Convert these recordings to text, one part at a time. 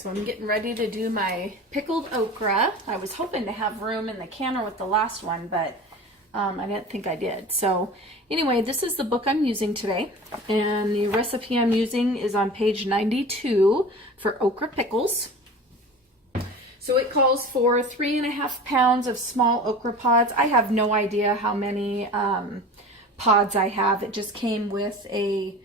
so I'm getting ready to do my pickled okra. I was hoping to have room in the canner with the last one, but I didn't think I did. So anyway, this is the book I'm using today, and the recipe I'm using is on page 92 for okra pickles. So it calls for 3.5 pounds of small okra pods. I have no idea how many pods I have. It just came with a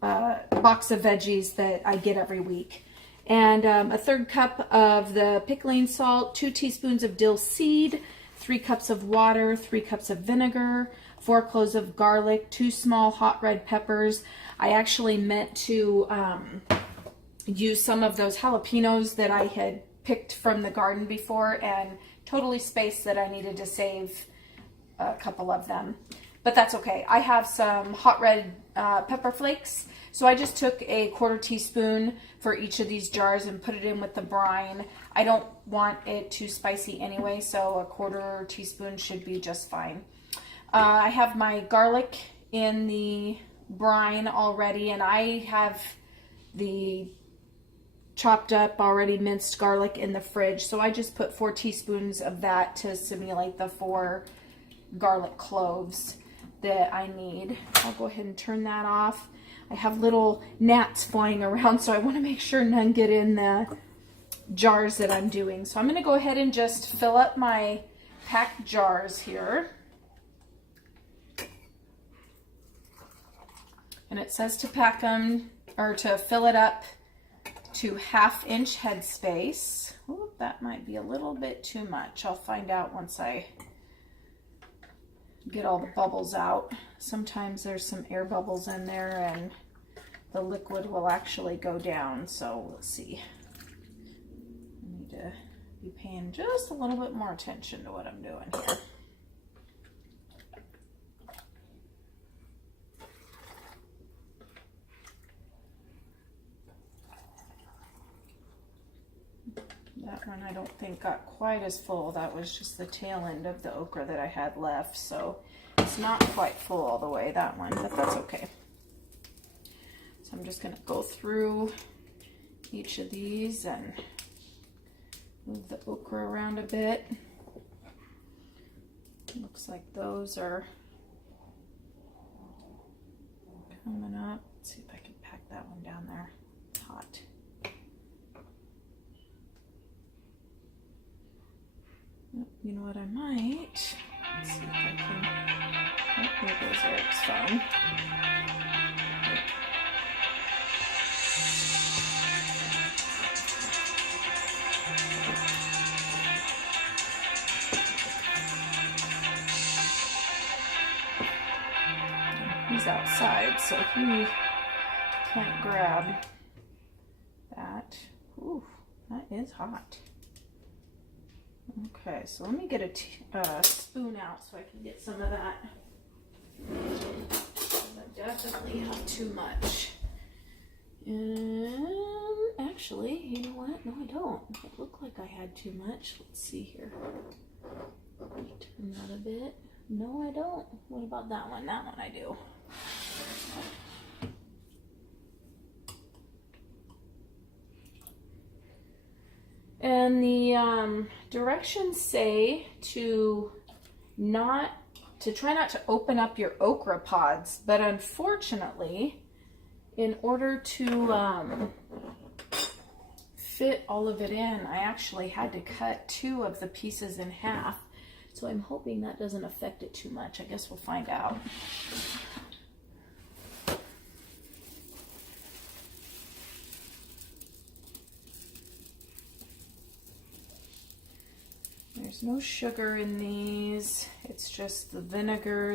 box of veggies that I get every week. And a 1/3 cup of the pickling salt, 2 teaspoons of dill seed, 3 cups of water, 3 cups of vinegar, 4 cloves of garlic, 2 small hot red peppers. I actually meant to use some of those jalapenos that I had picked from the garden before, and totally spaced that I needed to save a couple of them. But that's okay. I have some hot red pepper flakes. So I just took a 1/4 teaspoon for each of these jars and put it in with the brine. I don't want it too spicy anyway, so a 1/4 teaspoon should be just fine. I have my garlic in the brine already, and I have the chopped up already minced garlic in the fridge. So I just put 4 teaspoons of that to simulate the 4 garlic cloves that I need. I'll go ahead and turn that off. I have little gnats flying around, so I want to make sure none get in the jars that I'm doing. So I'm going to go ahead and just fill up my packed jars here. And it says to pack them, or to fill it up to 1/2 inch headspace. Oh, that might be a little bit too much. I'll find out once I get all the bubbles out. Sometimes there's some air bubbles in there and the liquid will actually go down. So let's see. I need to be paying just a little bit more attention to what I'm doing here. That one I don't think got quite as full. That was just the tail end of the okra that I had left. So it's not quite full all the way, that one, but that's okay. So I'm just going to go through each of these and move the okra around a bit. Looks like those are coming up. Let's see if I can pack that one down there. It's hot. You know what, I might. Let's see if I can. Oh, here goes Eric's phone. He's outside, so he can't grab that. Ooh, that is hot. Okay, so let me get a spoon out so I can get some of that. I definitely have too much. And actually, you know what? No, I don't. It looked like I had too much. Let's see here. Turn that a bit. No, I don't. What about that one? That one I do. And the directions say to try not to open up your okra pods, but unfortunately, in order to fit all of it in, I actually had to cut 2 of the pieces in half. So I'm hoping that doesn't affect it too much. I guess we'll find out. There's no sugar in these. It's just the vinegar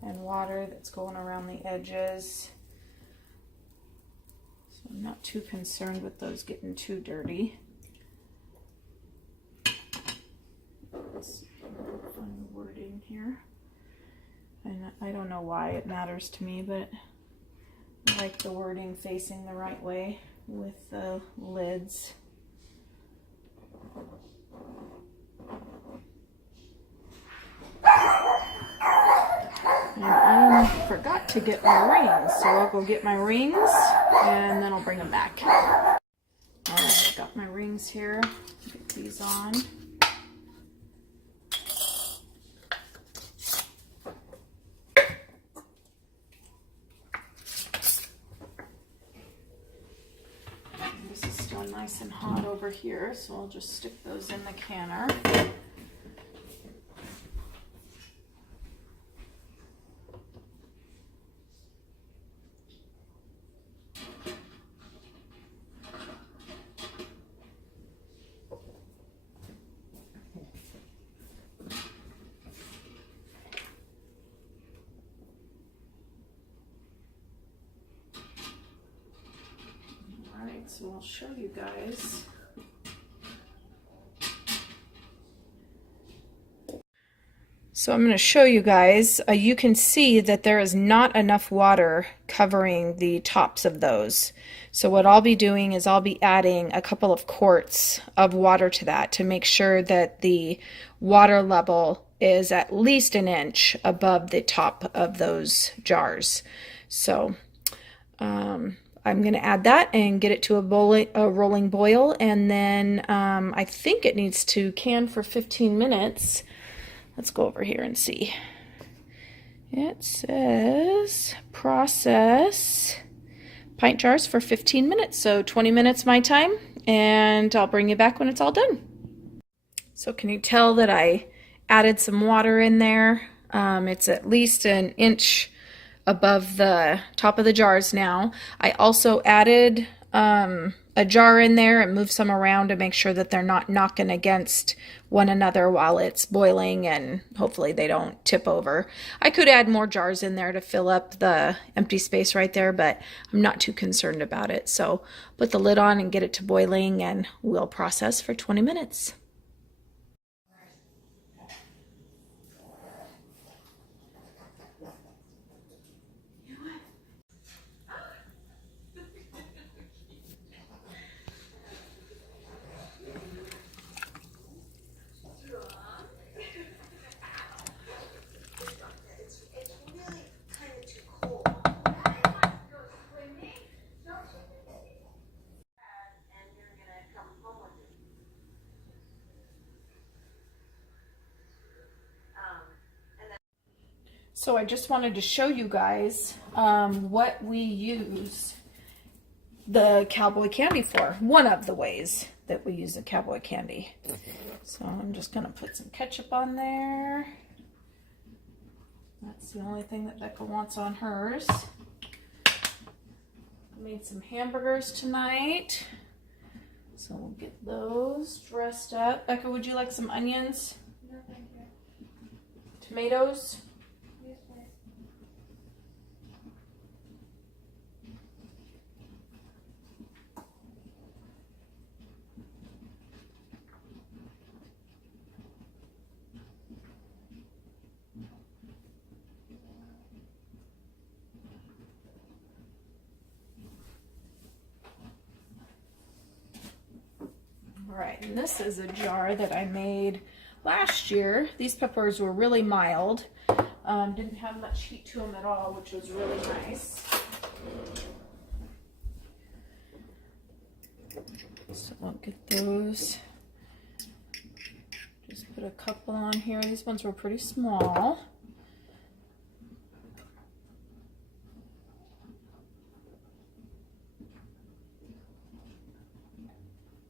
and water that's going around the edges. So I'm not too concerned with those getting too dirty. Let's see if I can find the wording here. And I don't know why it matters to me, but I like the wording facing the right way with the lids. And I forgot to get my rings, so I'll go get my rings and then I'll bring them back. settings here. Get these on. This is still nice and hot over here, so I'll just stick those in the canner. So I'll show you guys. So I'm going to show you guys. You can see that there is not enough water covering the tops of those. So what I'll be doing is I'll be adding a couple of quarts of water to that to make sure that the water level is at least an inch above the top of those jars. So I'm going to add that and get it to a rolling boil, and then I think it needs to can for 15 minutes. Let's go over here and see. It says process pint jars for 15 minutes, so 20 minutes my time, and I'll bring you back when it's all done. So can you tell that I added some water in there? It's at least an inch above the top of the jars now. I also added a jar in there and moved some around to make sure that they're not knocking against one another while it's boiling, and hopefully they don't tip over. I could add more jars in there to fill up the empty space right there, but I'm not too concerned about it. So put the lid on and get it to boiling, and we'll process for 20 minutes. So I just wanted to show you guys what we use the cowboy candy for. One of the ways that we use the cowboy candy. So I'm just going to put some ketchup on there. That's the only thing that Becca wants on hers. I made some hamburgers tonight. So we'll get those dressed up. Becca, would you like some onions? No, thank you. Tomatoes? Yes, please. All right, and this is a jar that I made last year. These peppers were really mild. Didn't have much heat to them at all, which was really nice. So I'll get those. Just put a couple on here. These ones were pretty small.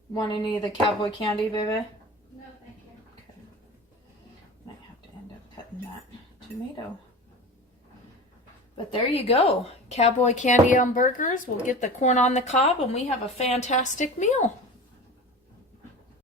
Want any of the cowboy candy, baby? No, thank you. Okay. Might have to end up cutting that tomato. But there you go. Cowboy candy on burgers. We'll get the corn on the cob, and we have a fantastic meal.